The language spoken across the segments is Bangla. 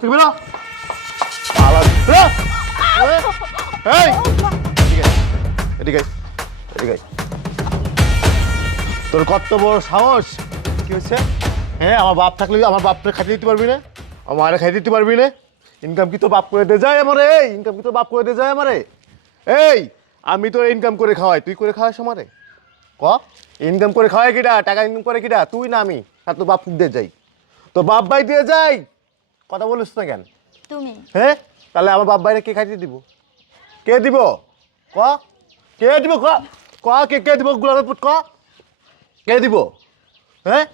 তুই বেরো বেরো এই এদিকে এদিকে। তোর কত বড় সাহস? কি হচ্ছে হ্যাঁ আমার বাপ থাকলে আমার বাপটা খাইতে দিতে পারবি না। আমার মায়ের খাইতে দিতে পারবি না। ইনকাম কি তোর বাপ করে দিয়ে যায় আমারে এই। ইনকাম কি তোর বাপ করে দিয়ে যায় আমারে এই আমি তোর ইনকাম করে খাওয়াই। তুই করে খাওয়াস আমারে? ক? ইনকাম করে খাওয়াই কিটা টাকা ইনকাম করে কিটা তুই না আমি। আর তোর বাপ দিয়ে যাই। তোর বাপ ভাই দিয়ে যাই। কথা বলিস না কেন? তুমি। হ্যাঁ তাহলে আমার বাপ ভাইরে কে খাইতে দিব? কে দিব? ক? কে দিব ক? ক? কে কে দিব গোলাপের পুত? ক? কে দিব? হ্যাঁ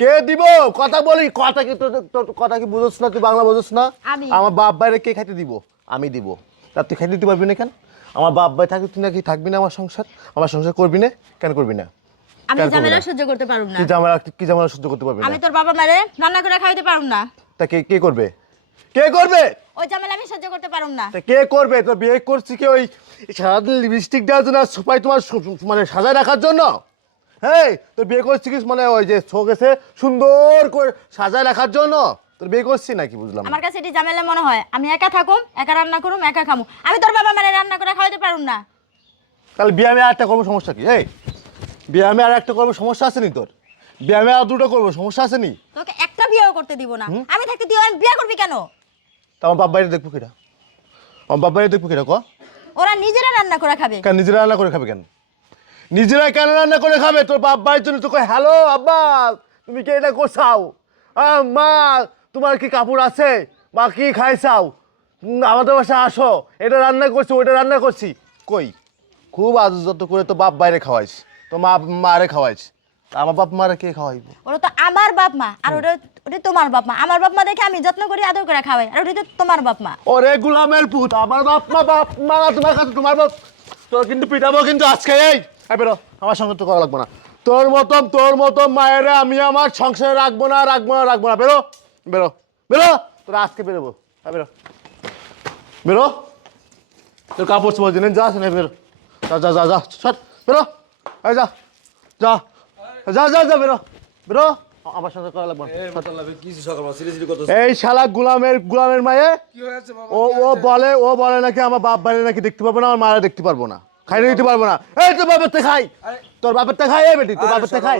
কে দিব? কথা বলি কথা কি তোর কথা কি বুঝোস না তুই বাংলা বুঝোস না? আমি। আমার বাপ ভাইরে কে খাইতে দিব? আমি দিব। তা তুই খাইতে দিতে পারবি না কেন? আমার বাপ ভাই থাকলে তুই নাকি থাকবি না আমার সংসার? আমার সংসার করবি না? কেন করবি না? আমি কেন করবি ঝামেলা না? সহ্য করতে পারুম না। কি জামালা কি জামালা সহ্য করতে পারবি না? আমি তোর বাবা মারে রান্না করে খাইতে পারুম না। তা কে কে করবে? কে করবে? ওই ঝামেলা আমি সহ্য করতে পারুম না। তা কে করবে? তো বিয়ে করছি কি ওই সারাদিন লিপস্টিক দেওয়ার জন্য সুপাই তোমার সু- সু- মানে সাজায় রাখার জন্য? হ্যাঁ তোর বিয়ে করছি কি মানে ওই যে শোকেসে সুন্দর করে সাজায় রাখার জন্য? তোর বিয়ে করছি নাকি বুঝলাম না। আমার কাছে এটি ঝামেলা মনে হয়। আমি একা থাকুম একা রান্না করুম একা খামু। আমি তোর বাবা মারে রান্না করে খাওয়াতে পারুম না। তাহলে বিয়ে আমি আর একটা করব সমস্যা কি? এই বিয়ে আমি আর একটা করব সমস্যা আছে নি তোর? বিয়ে আমি আর দুটো করব সমস্যা আছে নি? তোকে বিয়েও করতে দিব না। আমি থাকতে তুই আর বিয়ে করবি কেন? তা আমার বাপ বাইরে দেখব কিটা আমার বাপ বাইরে দেখব কিটা ক? ওরা নিজেরা রান্না করে খাবে। কেন নিজেরা রান্না করে খাবে কেন? নিজেরা কেন রান্না করে খাবে? তোর বাপ ভাইয়ের জন্য তোকে হ্যালো আব্বা তুমি কি এটা আহ, মা তোমার কি কাপড় আছে? মা কি খাইছাও? আমাদের বাসা আসো। এটা রান্না করছি ওইটা রান্না করছি। কই? খুব আদর করে তো বাপ বাইরে খাওয়াইস। তো মা মারে খাওয়াইস। আমার বাপ মারে কে খাওয়াইব? ওরা তো আমার বাপ মা আর ওটা ওটা তোমার বাপ মা। আমার বাপ মা দেখে আমি যত্ন করি আদর করে খাওয়াই, আর ওটা তো তোমার বাপ মা। ওরে গুলামের পুত, আমার বাপ মা বাপ মা, তোমার কাছে তোমার বাপ তোর কিন্তু পিটাবো কিন্তু আজকে এই। বেরো, আমার সঙ্গে তো করা লাগবে না। তোর মতন তোর মতন মায়ের আমি আমার সংসারে রাখব না রাখব না রাখব না। বেরো বেরো বেরো। তোর আজকে বেরোবো। বেরো বেরো। তোর কাপড় চোপড় জিনিস যা শুনে বেরো। যা যা যা যা সট বেরো। যা যা যা যা যা, বেরো বেরো। আমার সঙ্গে করা লাগবে এই শালা গুলামের গুলামের মায়ে ও ও বলে ও বলে নাকি আমার বাপ বাইরে নাকি দেখতে পারব না আমার মারা দেখতে পারব না। খাইতে দিতে পারব না। এই তোর বাপের তে খাই তোর বাপের খাই এই বেটি তোর বাপের খাই।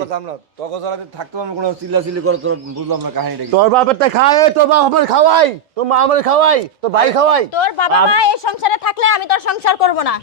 থাকতে পারব কোনো চিল্লা করে তোর বুঝলাম না কাহিনীটা তোর বাপের খাই তোর বাপ আমার খাওয়াই। তোর মা আমার খাওয়াই তোর ভাই খাওয়াই। তোর বাবা মা এই সংসারে থাকলে আমি তোর সংসার করব না।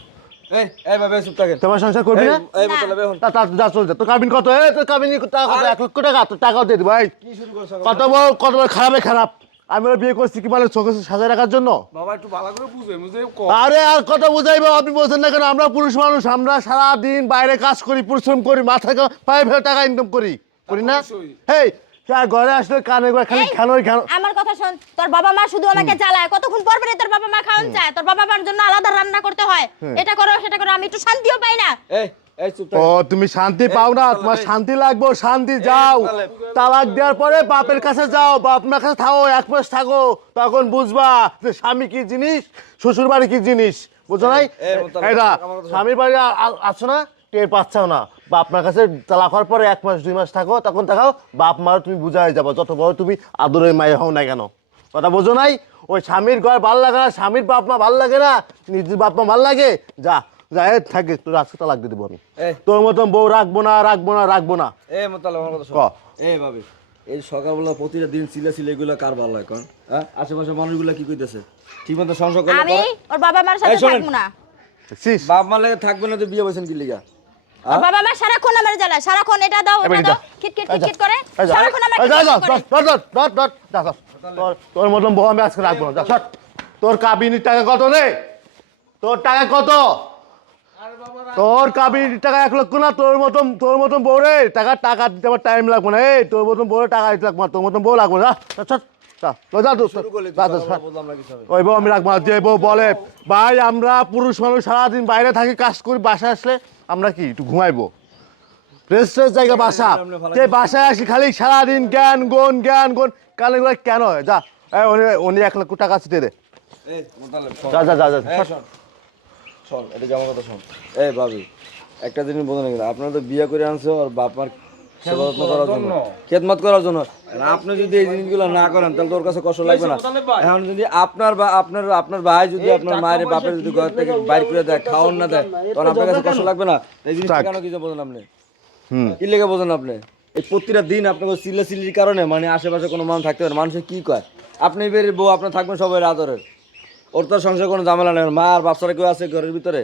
তোমার সংসার করবি না? এই বোতলে বেহন তা তা যা চল যা তোর কাবিন কত? তোর কাবিন টাকা কত? এক লক্ষ টাকা? তোর টাকাও দিয়ে দিবো ভাই কি শুরু করছ কত বড় কত বড় খারাপে খারাপ। আমি বিয়ে করছি কি মানে চোখে সাজায় রাখার জন্য? বাবা একটু ভালো করে বুঝে বুঝে আরে আর কথা বুঝাইবো? আপনি বলছেন না কেন? আমরা পুরুষ মানুষ আমরা সারা দিন বাইরে কাজ করি পরিশ্রম করি মাথা কা- পায়ে ফেলে টাকা ইনকাম করি। করি না। হেই যা ঘরে আসলে কানে করে খালি খানোই খানো আমার কথা শোন তোর বাবা মা শুধু আমাকে জ্বালায় কতক্ষণ পর পরে তোর বাবা মা খাওয়ান চায়? তোর বাবা মার জন্য আলাদা রান্না করতে হয়। এটা করো সেটা করো আমি একটু শান্তিও পাই না। এই এই ও তুমি শান্তি পাও না তোমার শান্তি লাগবে শান্তি যাও। তালাক দেওয়ার পরে বাপের কাছে যাও বাপ মার কাছে থাকো এক মাস থাকো তখন বুঝবা যে স্বামী কি জিনিস শ্বশুর বাড়ি কি জিনিস বুঝো নাই? এটা। স্বামীর বাড়ি আছো না টের পাচ্ছাও না। বাপ মার কাছে তালাক হওয়ার পরে এক মাস দুই মাস থাকো তখন দেখাও বাপ মার তুমি বুঝাই যাব যত বড় তুমি আদরের মায়ে হও না কেন। কথা বোঝো নাই? ওই স্বামীর ঘর ভালো লাগে না স্বামীর বাপ মা ভালো লাগে না নিজের বাপ মা ভালো লাগে? যা যা এ থাকে তোর আজকে তালাক দিয়ে দেবো আমি। তোর মতন বউ রাখব না রাখব না রাখব না। এই মোতালে আমার কথা শোন। ক। এই এই সকালবেলা প্রতিটা দিন চিল্লা চিল্লা এগুলা কার ভালো লাগে কোন? হ্যাঁ আশেপাশে মানুষগুলা কি কইতেছে? ঠিক মতো সংসার আমি ওর বাবা মার সাথে থাকব না। বাপ মা লাগে থাকবে না তো বিয়ে বসেন কি লিগা? বাবা মা সারাক্ষণ আমার সারাক্ষণ এটা দাও ওটা দাও করে সারাক্ষণ আমার। তোর- মতন বউ আমি আজকে রাখব না যা, তোর কাবিনীর টাকা কত রে তোর টাকা কত তোর কাবিনীর টাকা এক লক্ষ না তোর মতন তোর মতন বউ রে টাকা টাকা দিতে আমার টাইম লাগবে না এই তোর মতন বউ টাকা দিতে লাগবে না তোর মতন বউ লাগবে না ওই বউ আমি রাখব যে বউ বলে ভাই আমরা পুরুষ মানুষ সারাদিন বাইরে থাকি কাজ করি বাসায় আসলে আমরা কি একটু ঘুমাইবো? রেস্টের রেস্ট জায়গা বাসা। যে বাসায় আসি খালি? সারাদিন জ্ঞান গন জ্ঞান গন কালে এগুলো কেন হয়? যা। উনি উনি এক লক্ষ টাকা আছে দে যা যা যা যা। চল এটা জামা কথা শোন। এই ভাবি একটা জিনিস বোঝা না আপনারা তো বিয়ে করে আনছো আর বাপ মার সেবা যত্ন করার জন্য। খেদমত করার জন্য। আপনি যদি এই জিনিসগুলো না করেন তাহলে তোর কাছে কষ্ট লাগবে না। এখন যদি আপনার বা আপনার আপনার ভাই যদি আপনার মায়ের বাপের যদি ঘর থেকে বাইর করে দেয় খাওয়ান না দেয় তখন আপনার কাছে কষ্ট লাগবে না? এই জিনিসটা কেন কিছু বোঝেন আপনি? কি লেগে বোঝেন আপনি? এই প্রতিটা দিন আপনাকে চিল্লা চিল্লির কারণে মানে আশেপাশে কোনো মানুষ থাকতে পারে মানুষে কি কয়? আপনি বের বউ আপনার থাকবেন সবাই আদরের। ওর তো সংসার কোনো ঝামেলা নেই। মা আর বাচ্চারা কেউ আছে ঘরের ভিতরে?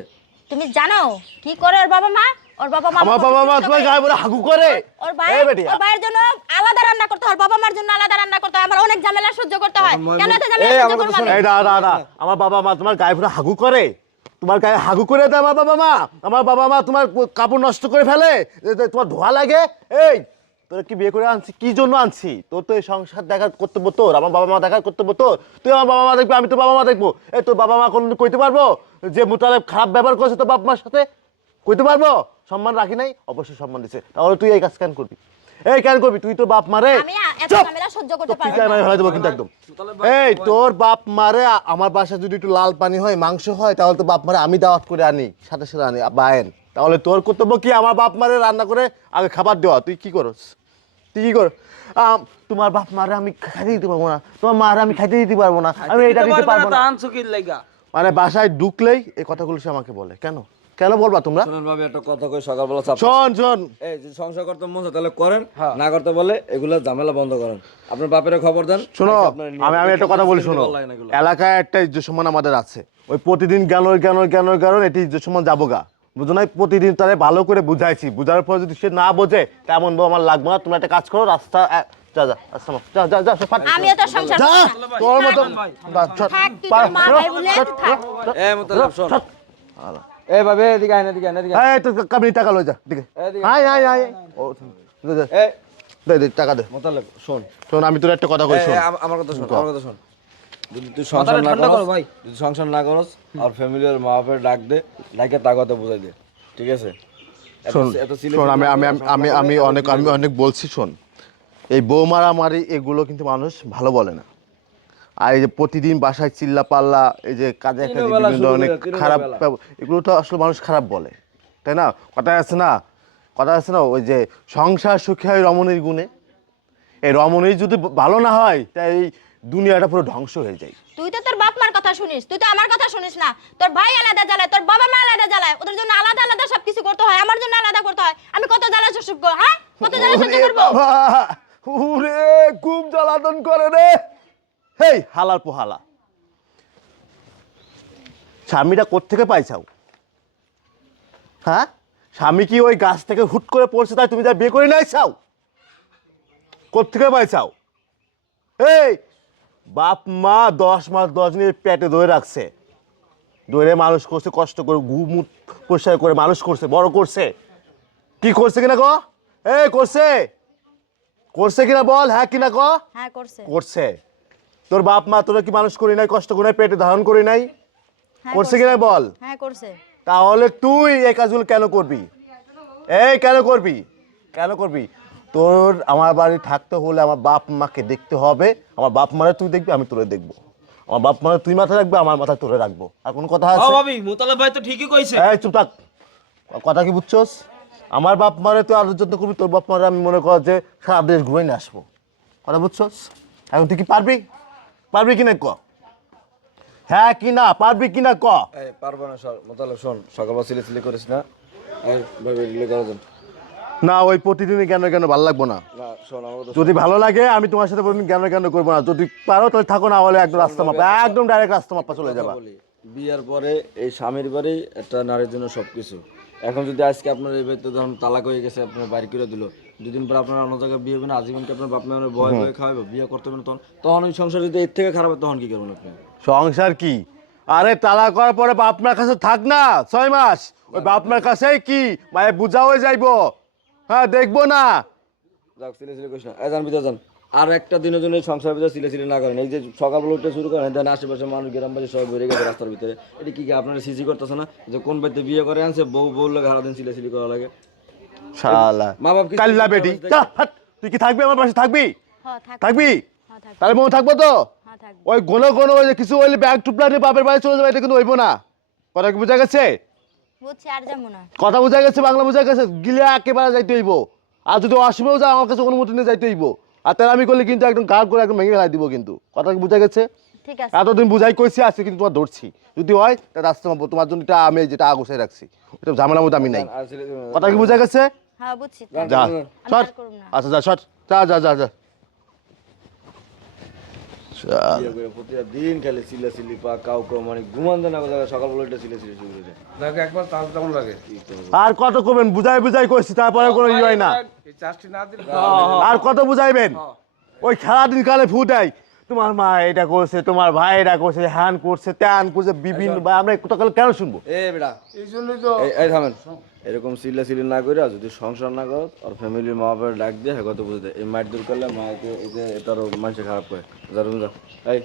তুমি জানো? কি করে ওর বাবা মা? ওর বাবা মা আমার বাবা মা তোমার গায়ে বলে হাগু করে। ওর ভাই এই বেটি। ওর ভাইয়ের জন্য আলাদা রান্না করতে হয় বাবা মার জন্য আলাদা রান্না করতে হয় আমার অনেক ঝামেলা সহ্য করতে হয়। কেন এত ঝামেলা সহ্য? এই না না না আমার বাবা মা তোমার গায়ে পুরো হাগু করে। তোমার গায়ে হাগু করে দেয় আমার বাবা মা। আমার বাবা মা তোমার কাপড় নষ্ট করে ফেলে। তোমার ধোয়া লাগে। এই তোর কি বিয়ে করে আনছি? কি জন্য আনছি? তোর তো এই সংসার দেখার কর্তব্য তোর। আমার বাবা মা দেখার কর্তব্য তোর। তুই আমার বাবা মা দেখবি আমি তোর বাবা মা দেখব। এই তোর বাবা মা কোনোদিন কইতে পারব? যে মুতালে খারাপ ব্যবহার করেছে তোর বাপ মার সাথে? কইতে পারব? সম্মান রাখি নাই অবশ্যই সম্মান দিছে। তাহলে তুই এই কাজ কেন করবি? এই কেন করবি? তুই তো বাপ মারে? আমি এত! ঝামেলা সহ্য করতে তোর পারব না। মারি ফেলাই দেবো কিন্তু একদম। এই তোর বাপ মারে আমার বাসায় যদি একটু লাল পানি হয় মাংস হয় তাহলে তো বাপ মারে আমি দাওয়াত করে আনি সাথে সাথে আনি বায়েন। তাহলে তোর কর্তব্য কি? আমার বাপ মারে রান্না করে আগে খাবার দেওয়া। তুই কি করস? তুই কি কর আম, তোমার বাপ মারে আমি খাইতে দিতে পারব না। তোমার মারে আমি খাইতে দিতে পারব না। আমি এটা দিতে পারব না মানে বাসায় ঢুকলেই এই কথাগুলো সে আমাকে বলে। কেন? কেন বলবা তোমরা? শোনেন ভাবি একটা কথা কই সকালবেলা চাপ শোন শোন। এই যে সংসার করতে মন চায় তাহলে করেন না করতে বলে এগুলা ঝামেলা বন্ধ করেন। আপনার বাপের খবর দেন শোনো আমি আমি একটা কথা বলি শোনো। এলাকায় একটা ইজ্জত সম্মান আমাদের আছে। ওই প্রতিদিন জ্ঞান জ্ঞান জ্ঞান জ্ঞান এটি ইজ্জত সম্মান যাব গা। বুঝো না প্রতিদিন তারে ভালো করে বুঝাইছি। বুঝার পর যদি সে না বোঝে তেমন বউ আমার লাগবে না। তুমি একটা কাজ করো রাস্তা এ- যা যা মাপ। যা যা যা সব ফাট। আমিও তো সংসার যা। তোর মতো থাক, তুই পা- তোর মা ভাই বলে থাক। ছট, এই মোতালেব শোন। এই ভাবে এদিকে আয় না এদিকে আয় না এদিকে এই তোর কামনি টাকা লই যা দিকে। এদিকে। আয়। আয় আয় ও দে, দে, এই দে দে টাকা দে। মোতালেব শোন। শোন আমি তোর একটা কথা কই শোন। আমার কথা শোন আমার কথা শোন। যদি তুই সংসার না করস যদি সংসার না করস আর ফ্যামিলির মা বাপের ডাক দে ডাকে তা কথা বুঝাই দে ঠিক আছে? এত- শোন এত শোন আমি আমি আমি আমি অনেক আমি অনেক বলছি শোন। এই বউ মারামারি এগুলো কিন্তু মানুষ ভালো বলে না। আর এই যে প্রতিদিন বাসায় চিল্লা পাল্লা এই যে কাজে কাজে বিভিন্ন ধরনের খারাপ এগুলো তো আসলে মানুষ খারাপ বলে তাই না? কথা আছে না? কথা আছে না? ওই যে সংসার সুখী হয় রমণীর গুণে। এই রমণী যদি ভালো না হয় তাই এই দুনিয়াটা পুরো ধ্বংস হয়ে যায়। তুই তো তোর বাপ মার কথা শুনিস তুই তো আমার কথা শুনিস না। তোর ভাই আলাদা জ্বালায় তোর বাবা মা আলাদা জ্বালায় ওদের জন্য আলাদা আলাদা সবকিছু করতে হয় আমার জন্য আলাদা করতে হয়। আমি কত জ্বালা সহ্য করব হ্যাঁ? কত জ্বালা সহ্য করব? বাবা, ওরে খুব জ্বালাতন করে রে। হেই হালার পোহালা। স্বামীটা কোত্থেকে পাইছাও? হ্যাঁ? স্বামী কি ওই গাছ থেকে হুট করে পড়ছে তাই তুমি যা বিয়ে করে নাই চাও কোত্থেকে পাইছাও? এই বাপ মা দশ মাস দশ দিন পেটে ধরে রাখছে। ধরে মানুষ করছে কষ্ট করে ঘুমুট পরিষ্কার করে মানুষ করছে বড় করছে। কি করছে কিনা ক? এই করছে? করছে কিনা বল? হ্যাঁ কিনা ক? হ্যাঁ করছে। করছে। তোর বাপ মা তোরা কি মানুষ করি নাই কষ্ট করে নাই, পেটে ধারণ করি নাই? হ্যাঁ করছে কিনা বল? হ্যাঁ করছে। তাহলে তুই এই কাজগুলো কেন করবি? এই কেন করবি? কেন করবি? তোর আমার বাড়ি থাকতে হলে আমার বাপ মাকে দেখতে হবে। আমার বাপ মারে তুই দেখবি আমি তোরে দেখব। আমার বাপ মারে তুই মাথায় রাখবি আমার মাথায় তোরে রাখব। আর কোনো কথা আছে? ভাবি মোতালেব ভাই তো ঠিকই কইছে। এই চুপ থাক। কথা কি বুঝছস? আমার বাপ মারে তুই আদর যত্ন করবি তোর বাপ মারে আমি মনে কর যে সারা দেশ ঘুরে নিয়ে আসব। কথা বুঝছস? এখন তুই কি পারবি? পারবি কি না ক? হ্যাঁ কি না পারবি কি না ক? এই পারব না সর মোতালেব শোন সকালবেলা সিলে সিলে করিস না। এই ভাবে এগুলো করা যান না। ওই প্রতিদিনই কেন কেন ভালো লাগবো না। না শোন আমার কথা যদি ভালো লাগে আমি তোমার সাথে প্রতিদিন কেন কেন করব না। যদি পারো তাহলে থাকো না হলে একদম রাস্তা মাপা একদম ডাইরেক্ট রাস্তা মাপা চলে যাবা। বিয়ার পরে এই স্বামীর বাড়ি একটা নারীর জন্য সবকিছু। এখন যদি আজকে আপনার এই বাড়িতে ধরুন তালাক হয়ে গেছে আপনার বাড়ি করে দিল দুদিন পর আপনার অন্য জায়গায় বিয়ে হবে না আজীবনকে আপনার বাপ মায়ের ভয় ভয় খাওয়াবে বিয়ে করতে হবে তখন? তখন ওই সংসার যদি এর থেকে খারাপ হয় তখন কি করবেন আপনি? সংসার কি? আরে তালা করার পরে বাপ মার কাছে থাক না ছয় মাস। ওই বাপ মার কাছেই কি? মানে বুঝা হয়ে যাইবো। হ্যাঁ দেখব না। যাক সিলে সিলে করিস না এই যান ভিতরে যান। আর একটা দিনের জন্য সংসার ভিতরে সিলে সিলে না করেন। এই যে সকালবেলা উঠে শুরু করেন দেন আশেপাশে মানুষ গ্রামবাসী সবাই বেড়ে গেছে রাস্তার ভিতরে। এটা কি কি আপনারা সিসি করতেছে না? যে কোন বাড়িতে বিয়ে করে আনছে বউ বউ লাগে সারাদিন সিলে সিলে করা লাগে। শালা। মা বাপ কি- কাল্লা বেটি। তুই কি থাকবি আমার পাশে? থাকবি? হ্যাঁ থাকবি। হ্যাঁ তাহলে মনে থাকব তো? হ্যাঁ ওই গোনো গোনো ওই যে কিছু হইলে ব্যাগ টুপলা নিয়ে বাপের বাড়ি চলে যাবে এটা কিন্তু হইবো না। কথা কি বোঝা গেছে? বুঝছি আর কথা বোঝা গেছে বাংলা বোঝা গেছে গিলে একেবারে যাইতে হইব। আর যদি অসীমেও যায় আমার কাছে অনুমতি নিয়ে যাইতে হইব। আর তাহলে আমি করলে কিন্তু একদম গাঢ় করে একদম ভেঙে ফেলাই দিব কিন্তু। কথা কি বুঝা গেছে? এতদিন বুঝাই কইছি আজকে কিন্তু তোমার ধরছি। যদি হয় তাহলে আজকে তোমার- তোমার জন্য এটা আমি যেটা আগোছাই রাখছি। ওটা ঝামেলার মধ্যে আমি নাই। কথা কি বুঝা গেছে? হ্যাঁ বুঝছি। যা সট শট আর করব না। আচ্ছা যা শট যা যা যা যা যা। বিয়ে করে প্রতিটা দিন খালি চিল্লা চিল্লি পা কাউ কাউ মানে ঘুমান সকালবেলা এটা চিল্লা চিল্লি শুরু করে দেখো একবার তাল কেমন লাগে? আর কত কমেন বুঝাই বুঝাই কইছি তারপরে কোনো ই হয় না। আর কত বুঝাইবেন? ওই খেলাদিন কালে ফুটাই। তোমার মা এটা করছে তোমার ভাই এটা করছে হ্যান করছে ত্যান করছে বিভিন্ন ভাই আমরা একটু কাল কেন শুনব? এ বেটা এই জন্যই তো এই থামেন এরকম সিলা সিলি না করে যদি সংসার না করো আর ফ্যামিলির মা বাবার ডাক দিয়ে হ্যাঁ কত বুঝতে এই মায়ের দূর করলে মা এতে এটারও মানুষে খারাপ করে। যা রুম যা। এই।